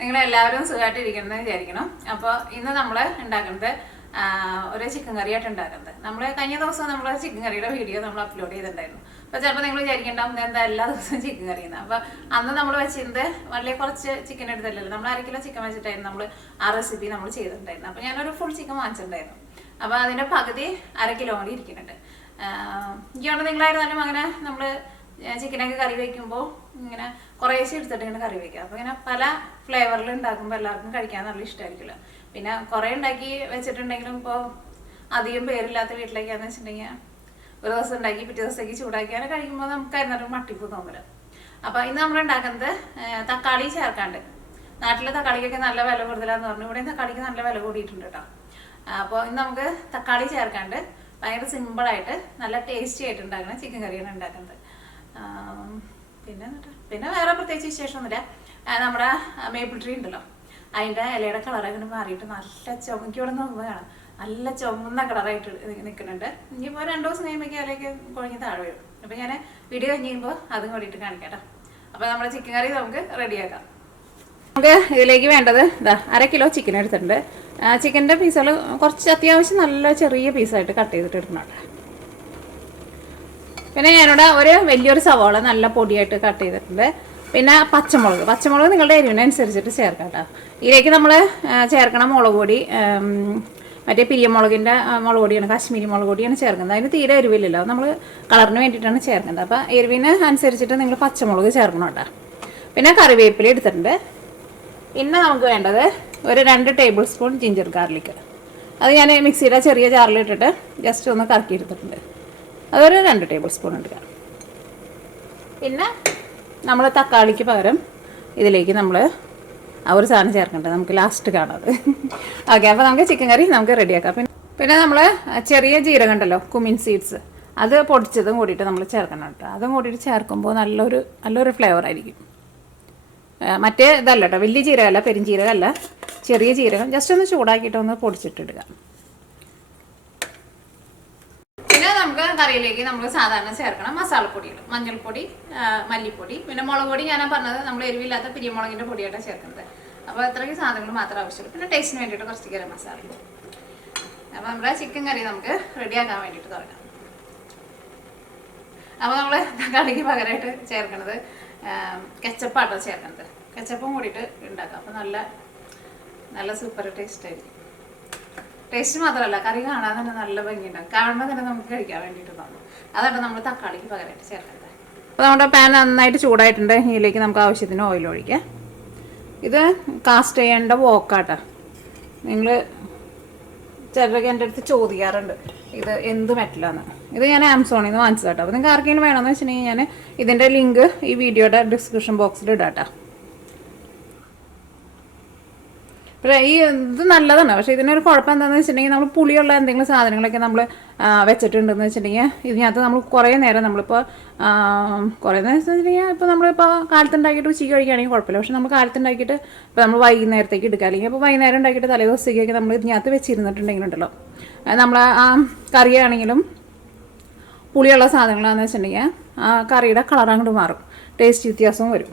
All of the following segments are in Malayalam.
നിങ്ങളെല്ലാവരും സുഖമായിട്ടിരിക്കണമെന്ന് വിചാരിക്കണം. അപ്പോൾ ഇന്ന് നമ്മൾ ഉണ്ടാക്കുന്നത് ഒരു ചിക്കൻ കറിയായിട്ട് ഉണ്ടാക്കുന്നത്. നമ്മൾ കഴിഞ്ഞ ദിവസം നമ്മൾ ചിക്കൻ കറിയുടെ വീഡിയോ നമ്മൾ അപ്ലോഡ് ചെയ്തിട്ടുണ്ടായിരുന്നു. അപ്പോൾ ചിലപ്പോൾ നിങ്ങൾ വിചാരിക്കേണ്ടാവും എന്താ എല്ലാ ദിവസവും ചിക്കൻ കറി ചെയ്യുന്നത്. അപ്പോൾ അന്ന് നമ്മൾ വെച്ചിരുന്നത് വളരെ കുറച്ച് ചിക്കൻ എടുത്തില്ലല്ലോ, നമ്മൾ 1/2 കിലോ ചിക്കൻ വെച്ചിട്ടായിരുന്നു നമ്മൾ ആ റെസിപ്പി നമ്മൾ ചെയ്തിട്ടുണ്ടായിരുന്നു. അപ്പോൾ ഞാനൊരു ഫുൾ ചിക്കൻ വാങ്ങിച്ചിട്ടുണ്ടായിരുന്നു. അപ്പോൾ അതിൻ്റെ പകുതി 1/2 കിലോ കൂടി ഇരിക്കുന്നുണ്ട്. എനിക്കാണ് നിങ്ങളായിരുന്നാലും അങ്ങനെ നമ്മൾ ചിക്കനൊക്കെ കറി വയ്ക്കുമ്പോൾ ഇങ്ങനെ കുറേശ്ശെ എടുത്തിട്ട് ഇങ്ങനെ കറി വയ്ക്കുക. അപ്പോൾ ഇങ്ങനെ പല ഫ്ലേവറിൽ ഉണ്ടാക്കുമ്പോൾ എല്ലാവർക്കും കഴിക്കാൻ നല്ല ഇഷ്ടമായിരിക്കില്ല. പിന്നെ കുറേ ഉണ്ടാക്കി വെച്ചിട്ടുണ്ടെങ്കിലും ഇപ്പോൾ അധികം പേരില്ലാത്ത വീട്ടിലേക്കാന്ന് വെച്ചിട്ടുണ്ടെങ്കിൽ ഒരു ദിവസം ഉണ്ടാക്കി പിറ്റേ ദിവസത്തേക്ക് ചൂടാക്കി അങ്ങനെ കഴിക്കുമ്പോൾ നമുക്കായിരുന്നാലും മട്ടിപ്പ് തോന്നില്ല. അപ്പോൾ ഇന്ന് നമ്മൾ ഉണ്ടാക്കുന്നത് തക്കാളി ചേർക്കാണ്ട്. നാട്ടിലെ തക്കാളിക്കൊക്കെ നല്ല വില കൂടുതലാന്ന് പറഞ്ഞു, ഇവിടെ തക്കാളിക്ക് നല്ല വില കൂടിയിട്ടുണ്ട് കേട്ടോ. അപ്പോൾ ഇന്ന് നമുക്ക് തക്കാളി ചേർക്കാണ്ട് ഭയങ്കര സിമ്പിളായിട്ട് നല്ല ടേസ്റ്റി ആയിട്ട് ഉണ്ടാക്കുന്ന ചിക്കൻ കറിയാണ് ഉണ്ടാക്കുന്നത്. പിന്നെ വേറെ പ്രത്യേകിച്ച് വിശേഷമൊന്നുമില്ല. നമ്മുടെ മേപ്പിൾ ട്രീ ഉണ്ടല്ലോ, അതിൻ്റെ ഇലയുടെ കളറൊക്കെ മാറിയിട്ട് നല്ല എനിക്ക് ഇവിടെ നിന്ന് കാണാം, നല്ല ചുമന്ന കളറായിട്ട് നിൽക്കുന്നുണ്ട്. ഇനിയിപ്പോൾ 2 ദിവസം കഴിയുമ്പോൾ ഇലയൊക്കെ കുഴഞ്ഞ് താഴെ വരും. അപ്പോൾ ഞാൻ വീഡിയോ കഴിഞ്ഞ് കഴിയുമ്പോൾ അതും കൂടിയിട്ട് കാണിക്കാം. അപ്പോൾ നമ്മുടെ ചിക്കൻ കറി നമുക്ക് റെഡിയാക്കാം. നമുക്ക് ഇതിലേക്ക് വേണ്ടത് 1/2 കിലോ ചിക്കൻ എടുത്തിട്ടുണ്ട്. ചിക്കൻ്റെ പീസുകൾ കുറച്ച് അത്യാവശ്യം നല്ല ചെറിയ പീസായിട്ട് കട്ട് ചെയ്തിട്ട് എടുക്കണം. പിന്നെ ഞാനിവിടെ ഒരു വലിയൊരു സവാള നല്ല പൊടിയായിട്ട് കട്ട് ചെയ്തിട്ടുണ്ട്. പിന്നെ പച്ചമുളക് നിങ്ങളുടെ എരിവിനനുസരിച്ചിട്ട് ചേർക്കാം കേട്ടോ. ഇതിലേക്ക് നമ്മൾ ചേർക്കണ മുളക് പൊടി മറ്റേ പിരിയമുളകിൻ്റെ മുളക് പൊടിയാണ്, കാശ്മീരി മുളക് പൊടിയാണ് ചേർക്കുന്നത്. അതിന് തീരെ എരിവില്ലല്ലോ, നമ്മൾ കളറിന് വേണ്ടിയിട്ടാണ് ചേർക്കുന്നത്. അപ്പോൾ എരിവിന് അനുസരിച്ചിട്ട് നിങ്ങൾ പച്ചമുളക് ചേർക്കണം കേട്ടോ. പിന്നെ കറിവേപ്പില എടുത്തിട്ടുണ്ട്. പിന്നെ നമുക്ക് വേണ്ടത് ഒരു 2 ടേബിൾ സ്പൂൺ ജിഞ്ചർ ഗാർലിക്. അത് ഞാൻ മിക്സിയുടെ ചെറിയ ജാറിലിട്ടിട്ട് ജസ്റ്റ് ഒന്ന് കറക്കി എടുത്തിട്ടുണ്ട്. അതൊരു 2 ടേബിൾ സ്പൂൺ എടുക്കാം. പിന്നെ നമ്മൾ തക്കാളിക്ക് പകരം ഇതിലേക്ക് നമ്മൾ ആ ഒരു സാധനം ചേർക്കേണ്ടത് നമുക്ക് ലാസ്റ്റ് കാണാതെ. ഓക്കെ, അപ്പോൾ നമുക്ക് ചിക്കൻ കറി നമുക്ക് റെഡിയാക്കാം. പിന്നെ നമ്മൾ ചെറിയ ജീരകം ഉണ്ടല്ലോ, കുമിൻ സീഡ്സ്, അത് പൊടിച്ചതും കൂടിയിട്ട് നമ്മൾ ചേർക്കണം കേട്ടോ. അതും കൂടിയിട്ട് ചേർക്കുമ്പോൾ നല്ലൊരു ഫ്ലേവർ ആയിരിക്കും. മറ്റേ ഇതല്ല കേട്ടോ, വലിയ ജീരകമല്ല, പെരിഞ്ജീരകമല്ല, ചെറിയ ജീരകം. ജസ്റ്റ് ഒന്ന് ചൂടാക്കിയിട്ട് ഒന്ന് പൊടിച്ചിട്ടിടുക. നമുക്ക് കറിയിലേക്ക് നമ്മൾ സാധാരണ ചേർക്കണം മസാലപ്പൊടികൾ, മഞ്ഞൾപ്പൊടി, മല്ലിപ്പൊടി, പിന്നെ മുളക് പൊടി. ഞാൻ പറഞ്ഞത് നമ്മൾ എരിവില്ലാത്ത പിരിയമുളകിൻ്റെ പൊടിയായിട്ടാണ് ചേർക്കുന്നത്. അപ്പോൾ അത്രയ്ക്ക് സാധനങ്ങൾ മാത്രമേ ആവശ്യമുള്ളൂ. പിന്നെ ടേസ്റ്റിന് വേണ്ടിയിട്ട് കുറച്ച് ഗരം മസാല. അപ്പോൾ നമ്മുടെ ചിക്കൻ കറി നമുക്ക് റെഡിയാക്കാൻ വേണ്ടിയിട്ട് തുടങ്ങാം. അപ്പോൾ നമ്മൾ തക്കാളിക്ക് പകരമായിട്ട് ചേർക്കുന്നത് കെച്ചപ്പാട്ടോ ചേർക്കുന്നത്. കെച്ചപ്പും കൂടിയിട്ട് ഉണ്ടാക്കാം. അപ്പോൾ നല്ല സൂപ്പർ ടേസ്റ്റ് ആയിരിക്കും. ടേസ്റ്റ് മാത്രമല്ല, കറി കാണാൻ തന്നെ നല്ല ഭംഗിയുണ്ടാകും. കാണുമ്പോൾ തന്നെ നമുക്ക് കഴിക്കാൻ വേണ്ടിയിട്ട് തോന്നും. അതാണ് നമ്മൾ തക്കാളിക്ക് പകരമായിട്ട് ചേർക്കുന്നത്. അപ്പോൾ നമ്മുടെ പാൻ നന്നായിട്ട് ചൂടായിട്ടുണ്ട്. ഇതിലേക്ക് നമുക്ക് ആവശ്യത്തിന് ഓയിൽ ഒഴിക്കാം. ഇത് കാസ്റ്റ് ചെയ്യേണ്ട വോക്കാട്ടോ. നിങ്ങൾ ചിലരൊക്കെ എൻ്റെ അടുത്ത് ചോദിക്കാറുണ്ട് ഇത് എന്ത് മെറ്റലാന്ന്. ഇത് ഞാൻ ആമസോണിൽ നിന്ന് വാങ്ങിച്ചത് കേട്ടോ. അപ്പോൾ നിങ്ങൾക്ക് ആർക്കെങ്കിലും വേണമെന്ന് വെച്ചിട്ടുണ്ടെങ്കിൽ ഞാൻ ഇതിൻ്റെ ലിങ്ക് ഈ വീഡിയോയുടെ ഡിസ്ക്രിപ്ഷൻ ബോക്സിൽ ഇടാം കേട്ടോ. പക്ഷേ ഇത് നല്ലതാണ്. പക്ഷേ ഇതിനൊരു കുഴപ്പം എന്താണെന്ന് വെച്ചിട്ടുണ്ടെങ്കിൽ നമ്മൾ പുളിയുള്ള എന്തെങ്കിലും സാധനങ്ങളൊക്കെ നമ്മൾ വെച്ചിട്ടുണ്ടെന്ന് വെച്ചിട്ടുണ്ടെങ്കിൽ ഇതിനകത്ത് നമ്മൾ കുറേ നേരം നമ്മളിപ്പോൾ കുറേ നേരം വെച്ചിട്ടുണ്ടെങ്കിൽ ഇപ്പോൾ നമ്മളിപ്പോൾ കാലത്തുണ്ടാക്കിയിട്ട് ഉച്ചയ്ക്ക് കഴിക്കുകയാണെങ്കിൽ കുഴപ്പമില്ല. പക്ഷേ നമ്മൾ കാലത്തുണ്ടാക്കിയിട്ട് ഇപ്പോൾ നമ്മൾ വൈകുന്നേരത്തേക്ക് എടുക്കുക, അല്ലെങ്കിൽ ഇപ്പോൾ വൈകുന്നേരം ഉണ്ടാക്കിയിട്ട് തലേ ദിവസത്തേക്കൊക്കെ നമ്മൾ ഇതിനകത്ത് വെച്ചിരുന്നിട്ടുണ്ടെങ്കിലുണ്ടല്ലോ, നമ്മൾ ആ കറിയാണെങ്കിലും പുളിയുള്ള സാധനങ്ങളാണെന്ന് വെച്ചിട്ടുണ്ടെങ്കിൽ ആ കറിയുടെ കളർ അങ്ങോട്ട് മാറും, ടേസ്റ്റ് വ്യത്യാസവും വരും.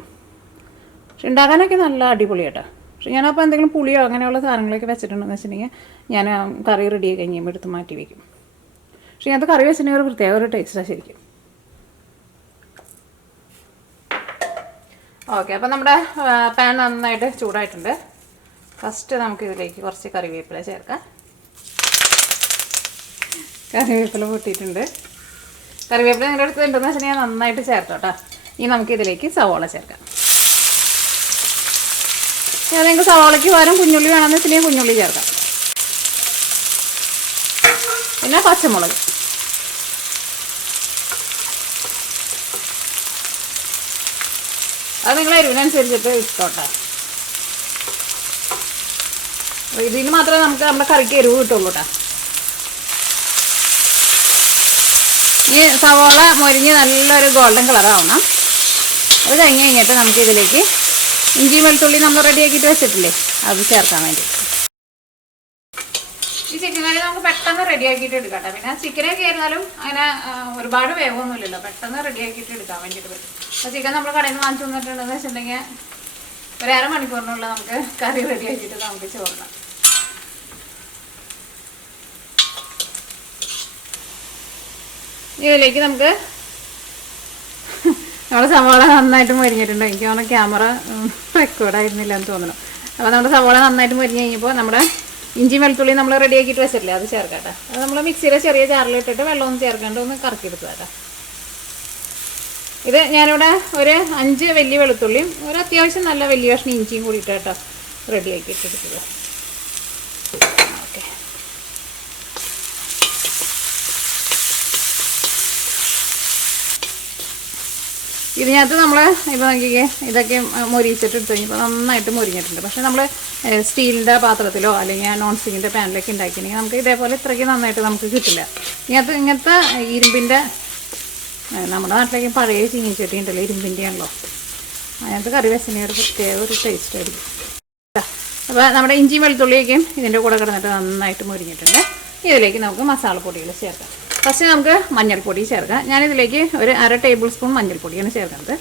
പക്ഷെ ഉണ്ടാക്കാനൊക്കെ നല്ല അടിപൊളിയാട്ടോ. പക്ഷെ ഞാനപ്പോൾ എന്തെങ്കിലും പുളിയോ അങ്ങനെയുള്ള സാധനങ്ങളൊക്കെ വെച്ചിട്ടുണ്ടെന്ന് വെച്ചിട്ടുണ്ടെങ്കിൽ ഞാൻ കറി റെഡിയായി കഴിയുമ്പോൾ എടുത്ത് മാറ്റി വയ്ക്കും. പക്ഷേ അത് കറി വെച്ചിട്ടുണ്ടെങ്കിൽ ഒരു പ്രത്യേക ഒരു ടേസ്റ്റാണ് ശരിക്കും. ഓക്കെ, അപ്പോൾ നമ്മുടെ പാൻ നന്നായിട്ട് ചൂടായിട്ടുണ്ട്. ഫസ്റ്റ് നമുക്ക് ഇതിലേക്ക് കുറച്ച് കറിവേപ്പില ചേർക്കാം. കറിവേപ്പില പൊട്ടിയിട്ടുണ്ട്. കറിവേപ്പില നിങ്ങളുടെ അടുത്ത് ഉണ്ടെന്ന് വെച്ചിട്ടുണ്ടെങ്കിൽ നന്നായിട്ട് ചേർത്തോട്ടോ. ഇനി നമുക്കിതിലേക്ക് സവോള ചേർക്കാം. നിങ്ങൾക്ക് സവാളയ്ക്ക് പകരം കുഞ്ഞുള്ളി വേണമെന്ന് വെച്ചിട്ടുണ്ടെങ്കിൽ കുഞ്ഞുള്ളി ചേർക്കാം. പിന്നെ പച്ചമുളക്, അത് നിങ്ങൾ എരിവിനനുസരിച്ചിട്ട് ഇട്ടോട്ടെ. ഇതിന് മാത്രമേ നമുക്ക് നമ്മുടെ കറിക്ക് എരിവ് കിട്ടുള്ളൂ കേട്ടോ. ഈ സവാള മൊരിഞ്ഞ് നല്ലൊരു ഗോൾഡൻ കളറാവണം. അത് കഴിഞ്ഞിട്ട് നമുക്ക് ഇതിലേക്ക് ഇഞ്ചി വെളുത്തുള്ളി നമ്മൾ റെഡിയാക്കിയിട്ട് വെച്ചിട്ടില്ലേ, അത് ചേർക്കാൻ വേണ്ടി. ഈ ചിക്കൻ കറി നമുക്ക് പെട്ടെന്ന് റെഡിയാക്കിയിട്ട് എടുക്കാം കേട്ടോ. പിന്നെ ചിക്കനൊക്കെ ആയിരുന്നാലും അങ്ങനെ ഒരുപാട് വേവൊന്നുമില്ലല്ലോ, പെട്ടെന്ന് റെഡിയാക്കിയിട്ട് എടുക്കാൻ വേണ്ടിയിട്ട് പറ്റും. അപ്പോൾ ചിക്കൻ നമ്മൾ കടയിൽ നിന്ന് വാങ്ങിച്ചു വന്നിട്ടുണ്ടെന്ന് വെച്ചിട്ടുണ്ടെങ്കിൽ ഒരു അരമണിക്കൂറിനുള്ള നമുക്ക് കറി റെഡി ആക്കിയിട്ട് നമുക്ക് ചോറിനാം. ഇതിലേക്ക് നമുക്ക് നമ്മുടെ സവാള നന്നായിട്ട് മൊരിഞ്ഞിട്ടുണ്ട്. എനിക്ക് തോന്നുന്നു ക്യാമറ റെക്കോർഡായിരുന്നില്ല എന്ന് തോന്നുന്നു. അപ്പോൾ നമ്മുടെ സവാള നന്നായിട്ട് മൊരിഞ്ഞ് കഴിഞ്ഞപ്പോൾ നമ്മുടെ ഇഞ്ചി വെളുത്തുള്ളി നമ്മൾ റെഡി ആക്കിയിട്ട് വെച്ചിട്ടില്ലേ, അത് ചേർക്കാട്ടെ. അത് നമ്മൾ മിക്സിയിലെ ചെറിയ ജാറിലിട്ടിട്ട് വെള്ളമൊന്നും ചേർക്കാണ്ട് ഒന്ന് കറക്കിയെടുത്തതാട്ടെ. ഇത് ഞാനിവിടെ ഒരു 5 വലിയ വെളുത്തുള്ളിയും ഒരു അത്യാവശ്യം നല്ല വലിയ കഷ്ണം ഇഞ്ചിയും കൂടിയിട്ട് കേട്ടോ റെഡി ആക്കിയിട്ടെടുത്തത്. ഓക്കെ, ഇതിനകത്ത് നമ്മൾ ഇപ്പോൾ നോക്കിക്കേ, ഇതൊക്കെ മൊരിച്ചിട്ട് എടുത്ത് കഴിഞ്ഞപ്പോൾ നന്നായിട്ട് മൊരിഞ്ഞിട്ടുണ്ട്. പക്ഷേ നമ്മൾ സ്റ്റീലിൻ്റെ പാത്രത്തിലോ അല്ലെങ്കിൽ നോൺ സ്റ്റിക്കിൻ്റെ പാനിലൊക്കെ ഉണ്ടാക്കിയിട്ടുണ്ടെങ്കിൽ നമുക്ക് ഇതേപോലെ ഇത്രയ്ക്ക് നന്നായിട്ട് നമുക്ക് കിട്ടില്ല. ഇങ്ങനത്തെ ഇരുമ്പിൻ്റെ, നമ്മുടെ നാട്ടിലേക്ക് പഴയ ചീനിച്ചട്ടി ഉണ്ടല്ലോ, ഇരുമ്പിൻ്റെ ആണല്ലോ, അതിനകത്ത് കറി വെച്ചിട്ടുണ്ടെങ്കിൽ ഒരു പ്രത്യേക ഒരു ടേസ്റ്റ് ആയിരിക്കും. അപ്പോൾ നമ്മുടെ ഇഞ്ചി വെളുത്തുള്ളിയൊക്കെയും ഇതിൻ്റെ കൂടെ കിടന്നിട്ട് നന്നായിട്ട് മൊരിഞ്ഞിട്ടുണ്ട്. ഇതിലേക്ക് നമുക്ക് മസാലപ്പൊടികൾ ചേർക്കാം. ഫസ്റ്റ് നമുക്ക് മഞ്ഞൾപ്പൊടി ചേർക്കാം. ഞാനിതിലേക്ക് ഒരു 1/2 ടേബിൾ സ്പൂൺ മഞ്ഞൾപ്പൊടിയാണ് ചേർക്കുന്നത്.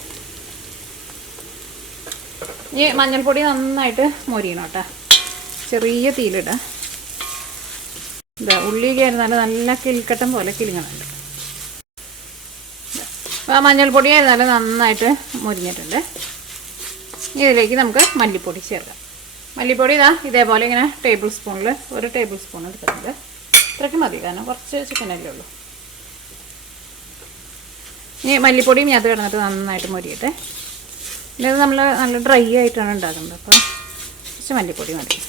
ഈ മഞ്ഞൾപ്പൊടി നന്നായിട്ട് മൊരിയണം കേട്ടോ, ചെറിയ തീയിലിടാം. ഇതാ ഉള്ളിയൊക്കെ ആയിരുന്നാലും നല്ല കിൽക്കട്ടം പോലെ കിളിങ്ങുന്നുണ്ട്. അപ്പോൾ മഞ്ഞൾപ്പൊടി ആയിരുന്നാലും നന്നായിട്ട് മൊരിഞ്ഞിട്ടുണ്ട്. ഇതിലേക്ക് നമുക്ക് മല്ലിപ്പൊടി ചേർക്കാം. മല്ലിപ്പൊടി ഇതേപോലെ ഇങ്ങനെ ടേബിൾ സ്പൂണിൽ 1 ടേബിൾ സ്പൂൺ എടുക്കുന്നത്. ഇത്രയ്ക്ക് മതി, കാരണം കുറച്ച് ചിക്കനല്ലേ ഉള്ളൂ. ഇനി മല്ലിപ്പൊടിയും അത് കിടന്നിട്ട് നന്നായിട്ട് മൊരിയട്ടെ. പിന്നെ ഇത് നമ്മൾ നല്ല ഡ്രൈ ആയിട്ടാണ് ഉണ്ടാക്കുന്നത്, അപ്പോൾ കുറച്ച് മല്ലിപ്പൊടി മതി.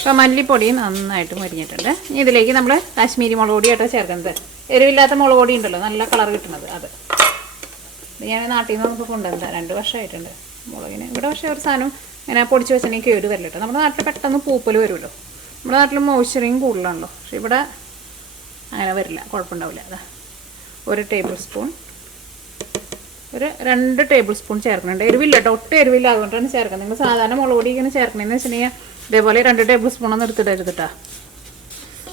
അപ്പോൾ മല്ലിപ്പൊടി നന്നായിട്ട് മൊരിഞ്ഞിട്ടുണ്ട്. ഇനി ഇതിലേക്ക് നമ്മൾ കാശ്മീരി മുളക് പൊടിയായിട്ടാണ് ചേർക്കുന്നത്. എരിവില്ലാത്ത മുളക് പൊടി ഉണ്ടല്ലോ, നല്ല കളർ കിട്ടുന്നത്, അത് ഞാൻ നാട്ടിൽ നിന്ന് നമുക്ക് കൊണ്ടുവന്നത് 2 വർഷമായിട്ടുണ്ട് മുളകിന്. ഇവിടെ പക്ഷേ ഒരു സാധനം ഇങ്ങനെ പൊടിച്ച് വെച്ചിട്ടുണ്ടെങ്കിൽ കേട് വരില്ല കേട്ടോ. നമ്മുടെ നാട്ടിൽ പെട്ടെന്ന് പൂപ്പൽ വരുമല്ലോ, നമ്മുടെ നാട്ടിൽ മോയ്സ്ചറിങ് കൂടുതലാണല്ലോ, പക്ഷേ ഇവിടെ അങ്ങനെ വരില്ല, കുഴപ്പമുണ്ടാവില്ല. അതാ 1 ടേബിൾ സ്പൂൺ, ഒരു 2 ടേബിൾ സ്പൂൺ ചേർക്കുന്നുണ്ട്. എരിവില്ല കേട്ടോ, ഒട്ടും എരിവില്ല, അതുകൊണ്ടാണ് ചേർക്കുന്നത്. നിങ്ങൾ സാധാരണ മുളക് പൊടി ഇങ്ങനെ ചേർക്കണമെന്ന് വെച്ചിട്ടുണ്ടെങ്കിൽ ഇതേപോലെ 2 ടേബിൾ സ്പൂണൊന്നും എടുത്തിടരുത് കേട്ടോ.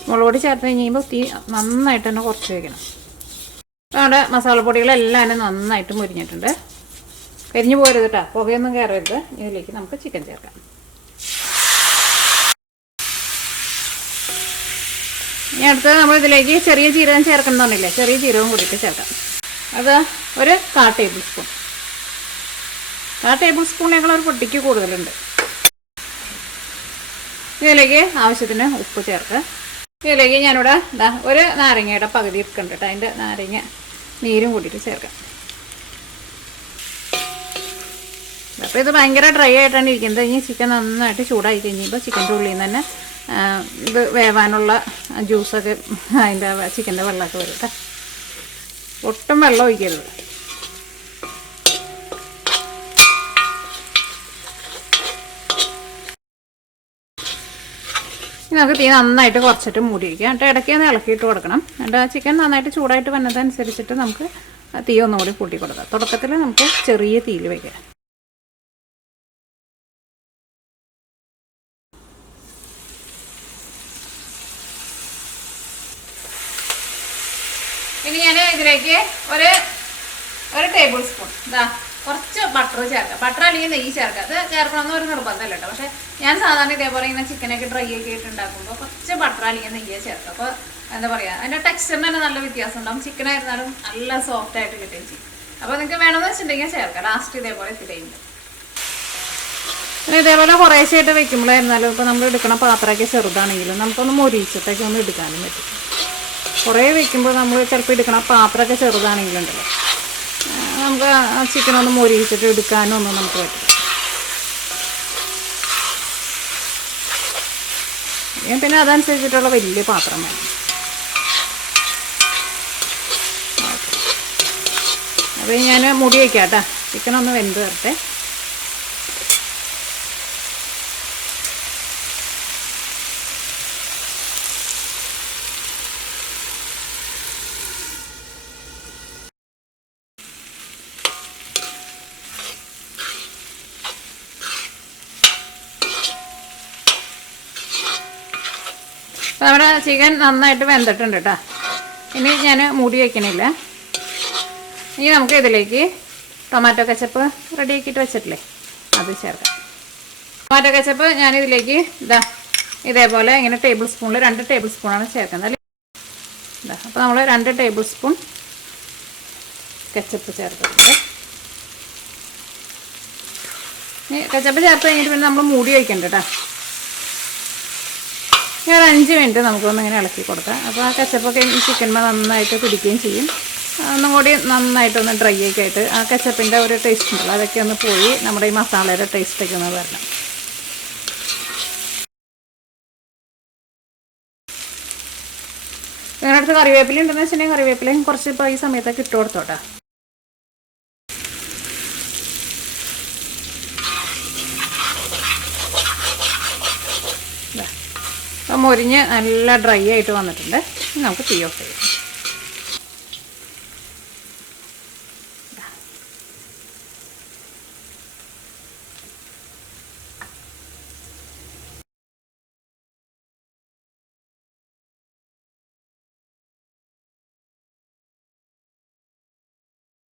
മുളക് പൊടി ചേർത്ത് കഴിയുമ്പോൾ തീ നന്നായിട്ട് തന്നെ കുറച്ച് വയ്ക്കണം. നമ്മുടെ മസാലപ്പൊടികളെല്ലാം നന്നായിട്ട് മുരിഞ്ഞിട്ടുണ്ട്. കരിഞ്ഞു പോരുത് കേട്ടോ, പുകയൊന്നും കയറരുത്. ഇതിലേക്ക് നമുക്ക് ചിക്കൻ ചേർക്കാം. ഇനി അടുത്തത് നമ്മൾ ഇതിലേക്ക് ചെറിയ ജീരകം ചേർക്കണമെന്നില്ലേ, ചെറിയ ജീരകം കൂടിയിട്ട് ചേർക്കാം. അത് ഒരു 1/4 ടേബിൾ സ്പൂൺ. 1/4 ടേബിൾ സ്പൂണേക്കാൾ ഒരു പൊട്ടിക്ക് കൂടുതലുണ്ട്. ഇതിലേക്ക് ആവശ്യത്തിന് ഉപ്പ് ചേർക്കുക. ഇതിലേക്ക് ഞാനിവിടെ ഒരു നാരങ്ങയുടെ പകുതി എടുക്കുന്നുണ്ട് കേട്ടോ, അതിൻ്റെ നാരങ്ങ നീരും കൂട്ടിയിട്ട് ചേർക്കാം. അപ്പോൾ ഇത് ഭയങ്കര ഡ്രൈ ആയിട്ടാണ് ഇരിക്കുന്നത്. ഇനി ചിക്കൻ നന്നായിട്ട് ചൂടായി കഴിഞ്ഞപ്പോൾ ചിക്കൻ്റെ ഉള്ളിൽ നിന്ന് തന്നെ ഇത് വേവാനുള്ള ജ്യൂസൊക്കെ അതിൻ്റെ ചിക്കൻ്റെ വെള്ളമൊക്കെ വരും കേട്ടോ. ഒട്ടും വെള്ളം ഒഴിക്കരുത്. നമുക്ക് തീ നന്നായിട്ട് കുറച്ചിട്ട് മൂടി വയ്ക്കാം. എന്നിട്ട് ഇടയ്ക്ക് ഒന്ന് ഇളക്കിയിട്ട് കൊടുക്കണം. എന്നിട്ട് ആ ചിക്കൻ നന്നായിട്ട് ചൂടായിട്ട് വന്നതനുസരിച്ചിട്ട് നമുക്ക് തീ ഒന്നുകൂടി കൂട്ടി കൊടുക്കാം. തുടക്കത്തിൽ നമുക്ക് ചെറിയ തീയിൽ വയ്ക്കാം. ഇനി ഞാൻ ഇതിലേക്ക് ഒരു ടേബിൾ സ്പൂൺ കുറച്ച് ബട്ടർ ചേർക്കാം. ബട്ടർ അല്ലെങ്കിൽ നെയ്യ് ചേർക്കാം. അത് ചേർക്കണമെന്ന് ഒരു നിർബന്ധമല്ല കേട്ടോ. പക്ഷേ ഞാൻ സാധാരണ ഇതേപോലെ ഇങ്ങനെ ചിക്കനൊക്കെ ഡ്രൈ ഒക്കെ ആയിട്ട് ഉണ്ടാക്കുമ്പോൾ കുറച്ച് ബട്ടർ അല്ലെങ്കിൽ നെയ്യ് ചേർക്കാം. അപ്പോൾ എന്താ പറയുക, അതിൻ്റെ ടെക്സ്ചറിന് തന്നെ നല്ല വ്യത്യാസം ഉണ്ടാകും. ചിക്കനായിരുന്നാലും നല്ല സോഫ്റ്റ് ആയിട്ട് കിട്ടുകയും ചെയ്യും. അപ്പോൾ നിങ്ങൾക്ക് വേണമെന്ന് വെച്ചിട്ടുണ്ടെങ്കിൽ ചേർക്കാം ലാസ്റ്റ് ഇതേപോലെ എത്തിക്കഴിയുമ്പോൾ. പിന്നെ ഇതേപോലെ കുറേശ്ശായിട്ട് വെക്കുമ്പോഴായിരുന്നാലും ഇപ്പോൾ നമ്മൾ എടുക്കുന്ന പാത്രമൊക്കെ ചെറുതാണെങ്കിലും നമുക്കൊന്ന് മൊരിച്ചിട്ടൊക്കെ ഒന്ന് എടുക്കാനും പറ്റും. കുറേ വെക്കുമ്പോൾ നമ്മൾ ചിലപ്പോൾ എടുക്കണ പാത്രമൊക്കെ ചെറുതാണെങ്കിലുണ്ടല്ലോ, നമുക്ക് ആ ചിക്കനൊന്ന് മൊരിച്ചിട്ട് എടുക്കാനും ഒന്നും നമുക്ക് പറ്റില്ല. പിന്നെ അതനുസരിച്ചിട്ടുള്ള വലിയ പാത്രം വേണം. അപ്പോൾ ഞാൻ മുടി വയ്ക്കാം കേട്ടോ, ചിക്കനൊന്ന് വെന്ത് വരട്ടെ. നമ്മുടെ ചിക്കൻ നന്നായിട്ട് വെന്തിട്ടുണ്ട് കേട്ടോ. ഇനി ഞാൻ മൂടി വയ്ക്കണില്ല. ഇനി നമുക്ക് ഇതിലേക്ക് ടൊമാറ്റോ കെച്ചപ്പ് റെഡിയാക്കിയിട്ട് വെച്ചിട്ടില്ലേ അത് ചേർക്കാം. ടൊമാറ്റോ കെച്ചപ്പ് ഞാനിതിലേക്ക് ഇതേപോലെ ഇങ്ങനെ ടേബിൾ സ്പൂണിൽ 2 ടേബിൾ സ്പൂണാണ് ചേർക്കുന്നത് അല്ലേ. അപ്പോൾ നമ്മൾ 2 ടേബിൾ സ്പൂൺ കെച്ചപ്പ് ചേർക്കുന്നുണ്ട്. കെച്ചപ്പ് ചേർത്ത് കഴിഞ്ഞിട്ട് പിന്നെ നമ്മൾ മൂടി വയ്ക്കണ്ട കേട്ടോ. ഞാൻ 5 മിനിറ്റ് നമുക്കൊന്ന് ഇങ്ങനെ ഇളക്കി കൊടുക്കാം. അപ്പോൾ ആ കെച്ചപ്പൊക്കെ ഈ ചിക്കന്മേൽ നന്നായിട്ട് പിടിക്കുകയും ചെയ്യും. ഒന്നും കൂടി നന്നായിട്ടൊന്ന് ഡ്രൈ ഒക്കെ ആയിട്ട് ആ കെച്ചപ്പിൻ്റെ ഒരു ടേസ്റ്റ് ഉണ്ടല്ലോ അതൊക്കെ ഒന്ന് പോയി നമ്മുടെ ഈ മസാലയുടെ ടേസ്റ്റൊക്കെ ഒന്ന് വരണം. നിങ്ങളുടെ അടുത്ത് കറിവേപ്പില ഉണ്ടെന്ന് വെച്ചിട്ടുണ്ടെങ്കിൽ കറിവേപ്പിലയും കുറച്ച് ഇപ്പോൾ ഈ സമയത്തൊക്കെ ഇട്ട് കൊടുത്തോട്ടെ. അപ്പം മൊരിഞ്ഞ് നല്ല ഡ്രൈ ആയിട്ട് വന്നിട്ടുണ്ട്. നമുക്ക് തീ ഓഫ് ചെയ്യാം.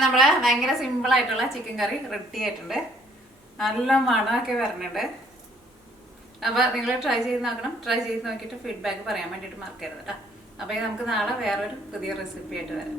നമ്മളെ ഭയങ്കര സിമ്പിളായിട്ടുള്ള ചിക്കൻ കറി റെഡി ആയിട്ടുണ്ട്. നല്ല മണമൊക്കെ വരുന്നുണ്ട്. അപ്പോൾ നിങ്ങൾ ട്രൈ ചെയ്ത് നോക്കണം. ട്രൈ ചെയ്ത് നോക്കിയിട്ട് ഫീഡ്ബാക്ക് പറയാൻ വേണ്ടിയിട്ട് മറക്കരുത് കേട്ടോ. അപ്പോൾ നമുക്ക് നാളെ വേറൊരു പുതിയ റെസിപ്പി ആയിട്ട് വരാം.